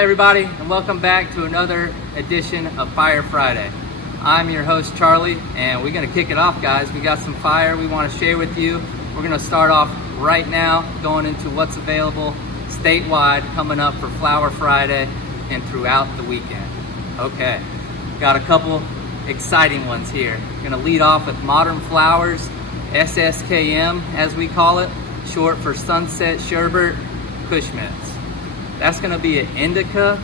everybody, and welcome back to another edition of Fire Friday. I'm your host Charlie, and we're going to kick it off, guys. We got some fire we want to share with you. We're going to start off right now going into what's available statewide coming up for Flower Friday and throughout the weekend. Okay, got a couple exciting ones here. Going to lead off with Modern Flowers, SSKM as we call it, short for Sunset Sherbet Kush Mints. That's going to be an indica,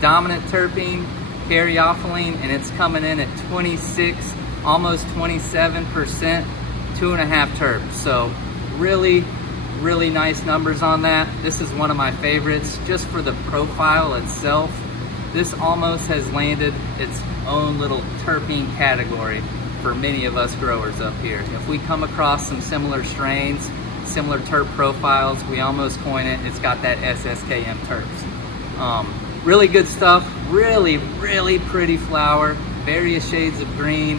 dominant terpene, caryophyllene, and it's coming in at 26, almost 27%, 2.5 terps. So really nice numbers on that. This is one of my favorites just for the profile itself. This almost has landed its own little terpene category for many of us growers up here. If we come across some similar strains, similar terp profiles, we almost coin it, it's got that SSKM terps. Really good stuff, really pretty flower, various shades of green,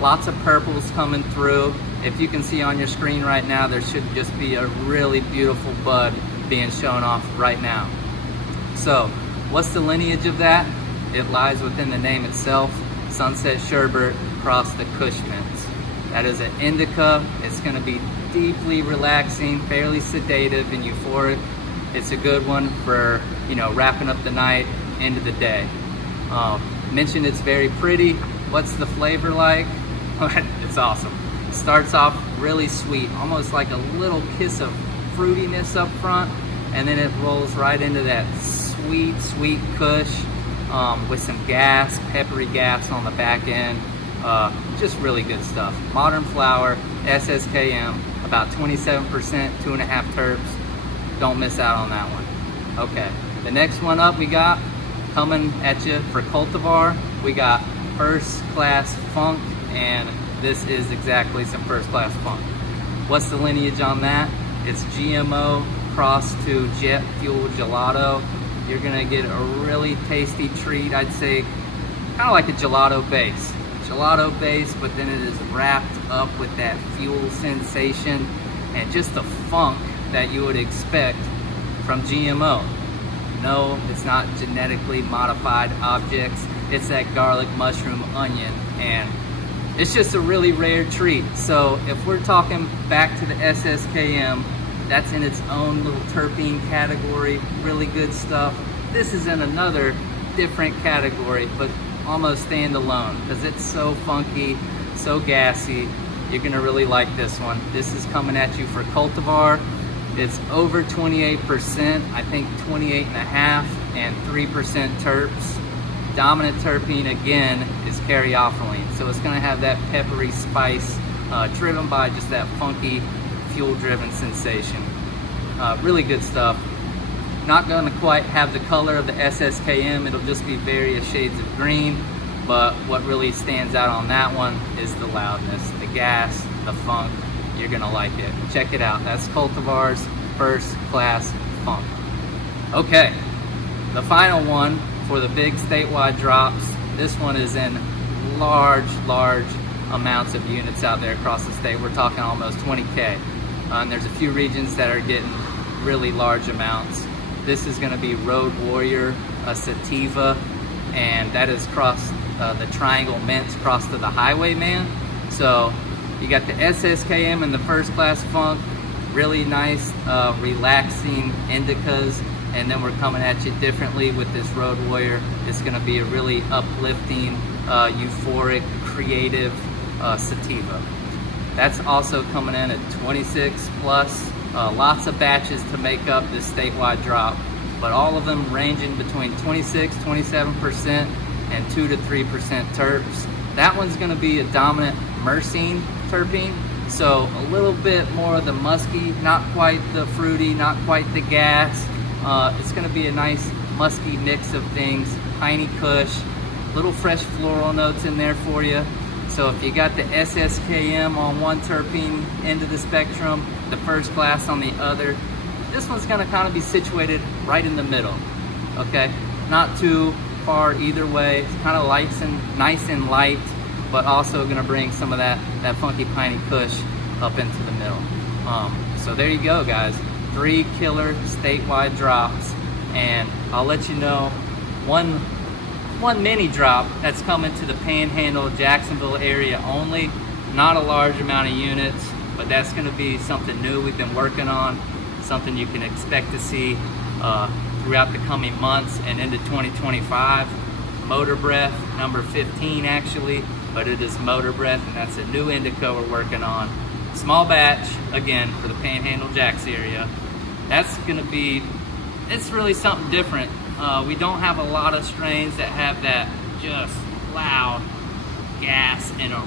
lots of purples coming through. If you can see on your screen right now, there should just be a really beautiful bud being shown off right now. So what's the lineage of that? It lies within the name itself, Sunset Sherbet across the Kush Mints. That is an indica. It's going to be deeply relaxing, fairly sedative and euphoric. It's a good one for, wrapping up the night into the day. Mentioned it's very pretty. What's the flavor like? It's awesome. It starts off really sweet, almost like a little kiss of fruitiness up front, and then it rolls right into that sweet kush with some gas, peppery gas on the back end. Just really good stuff. Modern Flower, SSKM, about 27%, 2.5 terps. Don't miss out on that one. Okay, the next one up we got coming at you for cultivar. We got First Class Funk, and this is exactly some First Class Funk. What's the lineage on that? It's GMO crossed to jet fuel gelato. You're gonna get a really tasty treat. I'd say kind of like a gelato base, but then it is wrapped up with that fuel sensation and just the funk that you would expect from GMO. No, it's not genetically modified objects. It's that garlic, mushroom, onion, and it's just a really rare treat. So if we're talking back to the SSKM, that's in its own little terpene category, really good stuff. This is in another different category, but almost standalone because it's so funky, so gassy. You're gonna really like this one. This is coming at you for cultivar. It's over 28%, I think 28.5 and 3% terps. Dominant terpene again is caryophyllene, so it's gonna have that peppery spice driven by just that funky fuel-driven sensation. Really good stuff. Not gonna quite have the color of the SSKM, it'll just be various shades of green, but what really stands out on that one is the loudness, the gas, the funk. You're gonna like it. Check it out. That's Cultivar's First Class Funk. Okay, the final one for the big statewide drops. This one is in large amounts of units out there across the state. We're talking almost 20K. And there's a few regions that are getting really large amounts. This is gonna be Road Warrior, a sativa, and that is crossed the Triangle Mints crossed to the Highwayman. So you got the SSKM and the First Class Funk, really nice, relaxing indicas, and then we're coming at you differently with this Road Warrior. It's gonna be a really uplifting, euphoric, creative sativa. That's also coming in at 26 plus. Lots of batches to make up this statewide drop, but all of them ranging between 26, 27% and 2 to 3% terps. That one's gonna be a dominant myrcene terpene, so a little bit more of the musky, not quite the fruity, not quite the gas. It's gonna be a nice musky mix of things, piney kush, little fresh floral notes in there for you. So if you got the SSKM on one terpene end of the spectrum, the First Class on the other, this one's gonna kind of be situated right in the middle, okay? Not too far either way. It's kind of nice and light, but also gonna bring some of that funky piney kush up into the middle. So there you go, guys. 3 killer statewide drops, and I'll let you know one mini drop that's coming to the Panhandle, Jacksonville area only. Not a large amount of units, but that's going to be something new we've been working on, something you can expect to see throughout the coming months and into 2025. Motor Breath, number 15 actually, but it is Motor Breath, and that's a new indica we're working on. Small batch, again, for the Panhandle Jacks area. That's going to be, it's really something different. We don't have a lot of strains that have that just loud gas in a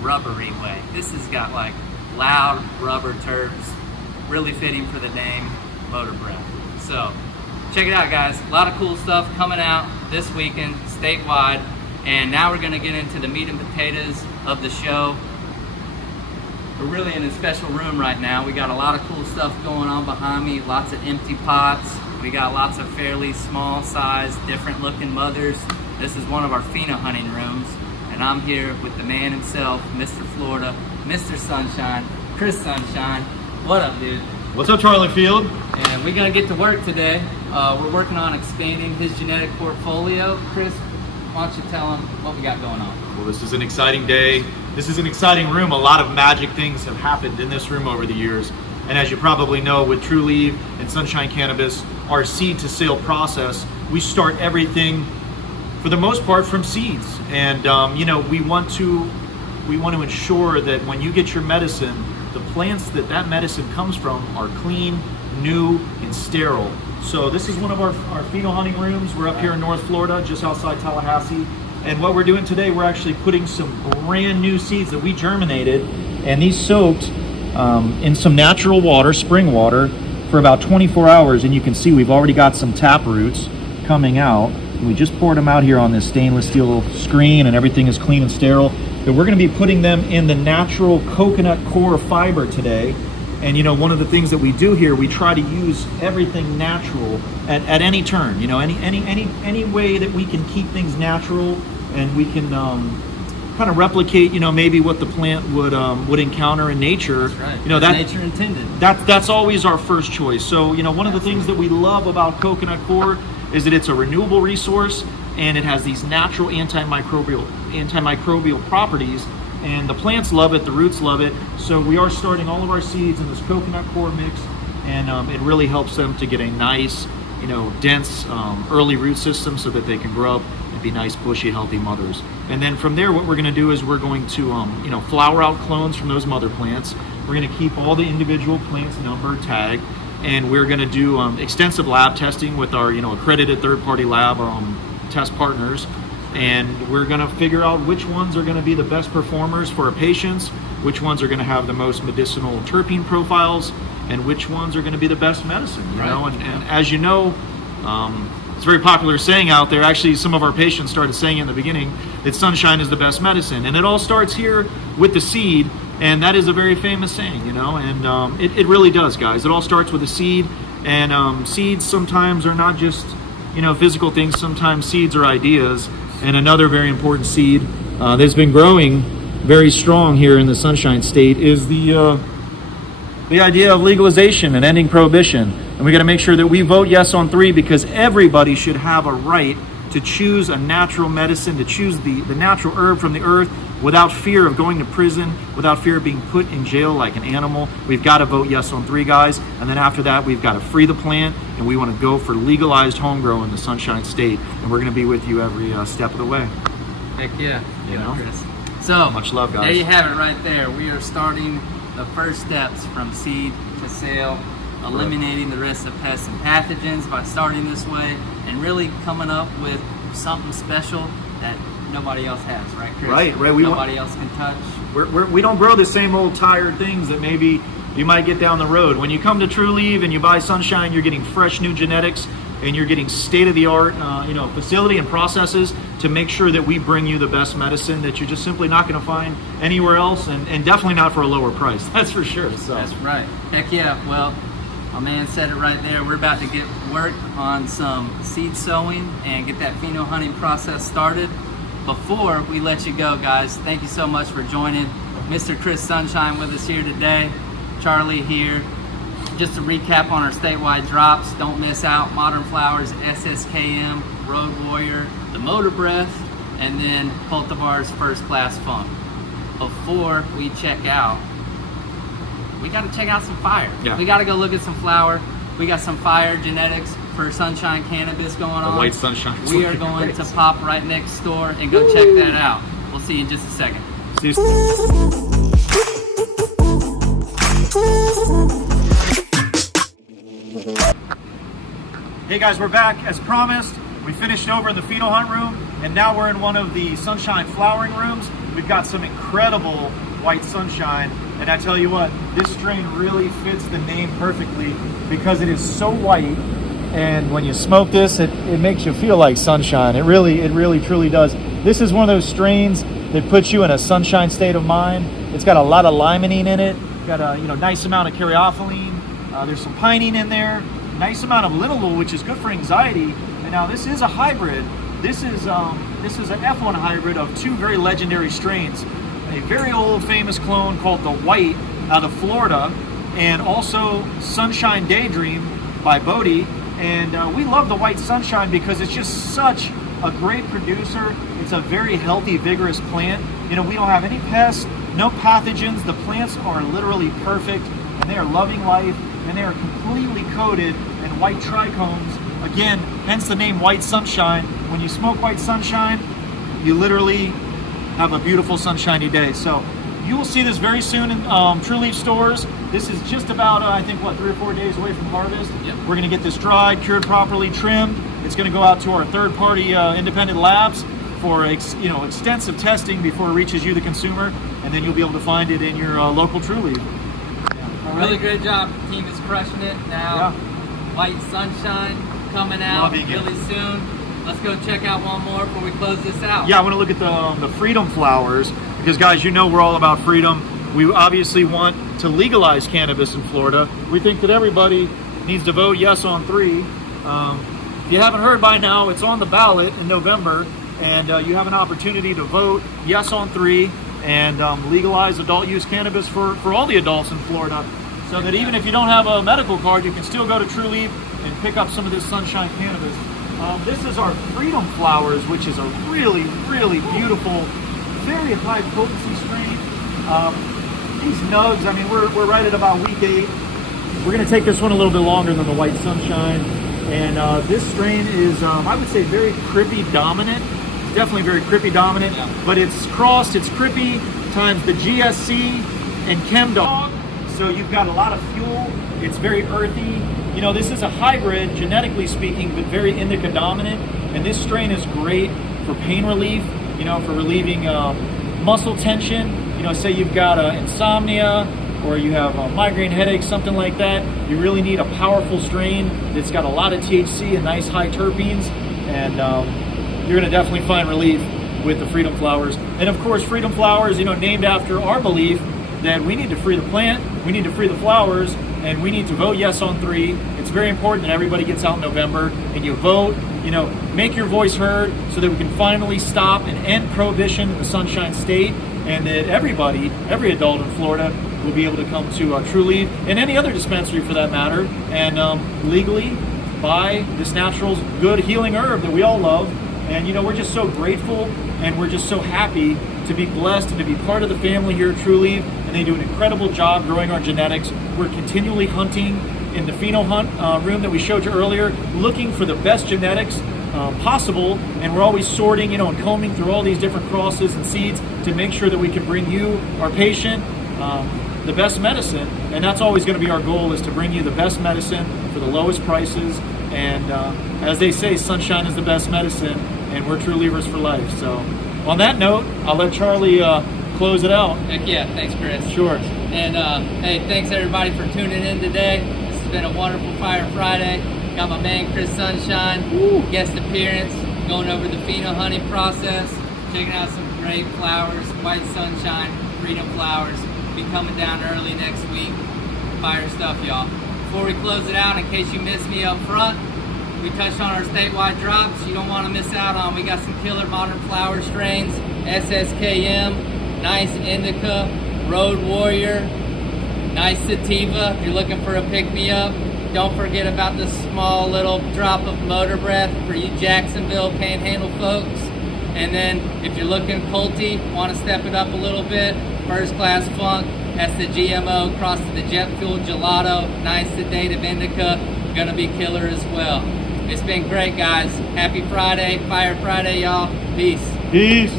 rubbery way. This has got like loud rubber terps, really fitting for the name Motor Breath. So check it out, guys. A lot of cool stuff coming out this weekend statewide. And now we're gonna get into the meat and potatoes of the show. We're really in a special room right now. We got a lot of cool stuff going on behind me, lots of empty pots. We got lots of fairly small size, different looking mothers. This is one of our pheno hunting rooms, and I'm here with the man himself, Mr. Florida, Mr. Sunshine, Chris Sunshine. What up, dude? What's up, Charlie Field? And we're gonna get to work today. We're working on expanding his genetic portfolio. Chris, why don't you tell him what we got going on? Well, this is an exciting day. This is an exciting room. A lot of magic things have happened in this room over the years. And as you probably know, with Trulieve and Sunshine Cannabis, our seed to sale process, we start everything for the most part from seeds. And you know, we want to ensure that when you get your medicine, the plants that medicine comes from are clean, new, and sterile. So this is one of our pheno hunting rooms. We're up here in North Florida, just outside Tallahassee. And what we're doing today, we're actually putting some brand new seeds that we germinated, and these soaked in some natural water, spring water, for about 24 hours. And you can see we've already got some tap roots coming out. We just poured them out here on this stainless steel screen, and everything is clean and sterile. But we're going to be putting them in the natural coconut core fiber today. And you know, one of the things that we do here, we try to use everything natural at any turn. You know, any way that we can keep things natural, and we can kind of replicate, you know, maybe what the plant would encounter in nature. That's right. You know, that nature intended. That's always our first choice. So you know, one of the things that we love about coconut core is that it's a renewable resource, and it has these natural antimicrobial properties. And the plants love it, the roots love it. So we are starting all of our seeds in this coconut core mix, and it really helps them to get a nice, you know, dense early root system so that they can grow up and be nice, bushy, healthy mothers. And then from there, what we're going to do is we're going to, you know, flower out clones from those mother plants. We're going to keep all the individual plants numbered, tagged, and we're going to do extensive lab testing with our, you know, accredited third-party lab test partners. And we're going to figure out which ones are going to be the best performers for our patients, which ones are going to have the most medicinal terpene profiles, and which ones are going to be the best medicine, you know. And as you know, it's a very popular saying out there. Actually, some of our patients started saying in the beginning that sunshine is the best medicine. And it all starts here with the seed, and that is a very famous saying, you know. And it really does, guys. It all starts with a seed, and seeds sometimes are not just, you know, physical things. Sometimes seeds are ideas. And another very important seed that's been growing very strong here in the Sunshine State is the idea of legalization and ending prohibition. And we got to make sure that we vote yes on 3, because everybody should have a right to choose a natural medicine, to choose the natural herb from the earth without fear of going to prison, without fear of being put in jail like an animal. We've got to vote yes on 3, guys. And then after that, we've got to free the plant, and we want to go for legalized home grow in the Sunshine State. And we're going to be with you every step of the way. Heck yeah. You know? Chris. So, much love, guys. There you have it right there. We are starting the first steps from seed to sale, eliminating the risks of pests and pathogens by starting this way, and really coming up with something special that nobody else has, right, Chris? Right. Nobody else can touch. We don't grow the same old tired things that maybe you might get down the road. When you come to Trulieve and you buy Sunshine, you're getting fresh new genetics, and you're getting state-of-the-art you know, facility and processes to make sure that we bring you the best medicine that you're just simply not going to find anywhere else, and definitely not for a lower price. That's for sure. So. That's right. Heck yeah. Well, my man said it right there. We're about to get work on some seed sowing and get that pheno hunting process started. Before we let you go, guys, thank you so much for joining Mr. Chris Sunshine with us here today. Charlie here. just to recap on our statewide drops, don't miss out. Modern Flowers, SSKM, Road Warrior, the Motor Breath, and then Cultivar's First Class Funk. Before we check out, we got to check out some fire. Yeah. We got to go look at some flower. We got some fire genetics for Sunshine Cannabis going on. White Sunshine. We are going to pop right next door and go check that out. We'll see you in just a second. See you. Hey guys, we're back. As promised, we finished over in the pheno hunt room, and now we're in one of the Sunshine flowering rooms. We've got some incredible white sunshine, and I tell you what, this strain really fits the name perfectly because it is so white, and when you smoke this, it makes you feel like sunshine. It really truly does. This is one of those strains that puts you in a sunshine state of mind. It's got a lot of limonene in it, got a nice amount of caryophyllene. There's some pinene in there. Nice amount of linalool, which is good for anxiety. And now this is a hybrid. This is an F1 hybrid of two very legendary strains. A very old famous clone called the White out of Florida, and also Sunshine Daydream by Bodie. And we love the White Sunshine because it's just such a great producer. It's a very healthy, vigorous plant. We don't have any pests, no pathogens. The plants are literally perfect, and they are loving life, and they are completely coated in white trichomes. Again, hence the name White Sunshine. When you smoke White Sunshine, you literally have a beautiful sunshiny day. So you will see this very soon in Trulieve stores. This is just about, I think, 3 or 4 days away from harvest. Yep. We're gonna get this dried, cured properly, trimmed. It's gonna go out to our third-party independent labs for extensive testing before it reaches you, the consumer, and then you'll be able to find it in your local Trulieve. Really great job. Team is crushing it now. White Sunshine coming out really soon. Let's go check out one more before we close this out. Yeah, I want to look at the freedom flowers because, guys, we're all about freedom. We obviously want to legalize cannabis in Florida. We think that everybody needs to vote yes on 3. If you haven't heard by now, it's on the ballot in November, and you have an opportunity to vote yes on 3 and legalize adult use cannabis for all the adults in Florida. So that even if you don't have a medical card, you can still go to Trulieve and pick up some of this Sunshine Cannabis. This is our Freedom Flowers, which is a really beautiful, very high potency strain. These nugs, we're right at about week 8. We're gonna take this one a little bit longer than the White Sunshine. And this strain is, I would say, very Crippy dominant. Definitely very Crippy dominant, but it's crossed, it's Crippy times the GSC and Chem Dog. So you've got a lot of fuel. It's very earthy. This is a hybrid, genetically speaking, but very indica dominant. And this strain is great for pain relief, for relieving muscle tension. Say you've got insomnia or you have migraine headaches, something like that. You really need a powerful strain that's got a lot of THC and nice high terpenes. And you're gonna definitely find relief with the Freedom Flowers. And of course, Freedom Flowers, named after our belief that we need to free the plant, we need to free the flowers, and we need to vote yes on 3. It's very important that everybody gets out in November and you vote, make your voice heard so that we can finally stop and end prohibition in the Sunshine State, and that every adult in Florida will be able to come to Trulieve and any other dispensary for that matter and legally buy this natural, good healing herb that we all love. And we're just so grateful and we're just so happy to be blessed and to be part of the family here at Trulieve, and they do an incredible job growing our genetics. We're continually hunting in the pheno hunt room that we showed you earlier, looking for the best genetics possible, and we're always sorting, and combing through all these different crosses and seeds to make sure that we can bring you, our patient, the best medicine. And that's always going to be our goal, is to bring you the best medicine for the lowest prices. And as they say, sunshine is the best medicine, and we're Trulievers for life. So on that note, I'll let Charlie close it out. Heck yeah, thanks Chris. Sure. And hey, thanks everybody for tuning in today. This has been a wonderful Fire Friday. Got my man Chris Sunshine, guest appearance, going over the pheno hunting process, checking out some great flowers, White Sunshine, Freedom Flowers. Be coming down early next week. Fire stuff, y'all. Before we close it out, in case you missed me up front, we touched on our statewide drops you don't want to miss out on. We got some killer modern flower strains, SSKM, Nice Indica, Road Warrior, Nice sativa if you're looking for a pick-me-up. Don't forget about the small little drop of motor breath for you Jacksonville Panhandle folks. And then if you're looking culty, want to step it up a little bit, First Class Funk, that's the GMO crossed to the jet fuel gelato, nice sedative indica, gonna be killer as well. It's been great, guys. Happy Friday, Fire Friday, y'all. Peace. Peace.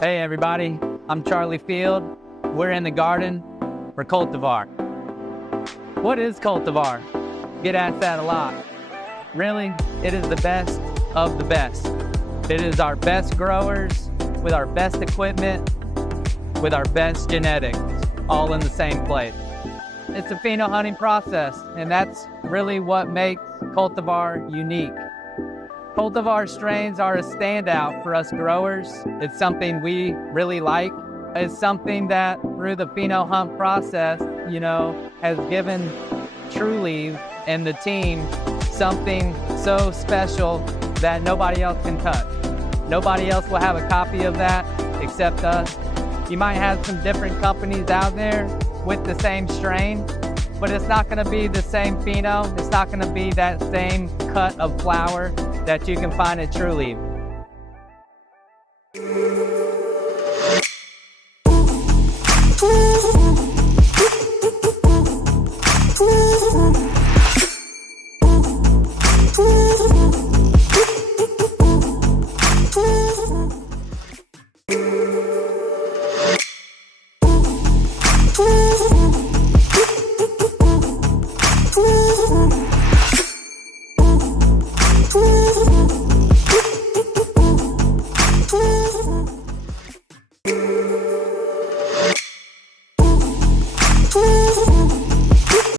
Hey everybody, I'm Charlie Field. We're in the garden for cultivar. What is cultivar? Get asked that a lot. Really, it is the best of the best. It is our best growers with our best equipment, with our best genetics, all in the same place. It's a pheno hunting process, and that's really what makes cultivar unique. Cultivar strains are a standout for us growers. It's something we really like. It's something that through the pheno hunt process, has given Trulieve and the team something so special that nobody else can touch. Nobody else will have a copy of that except us. You might have some different companies out there with the same strain, but it's not gonna be the same pheno. It's not gonna be that same cut of flower that you can find at Trulieve.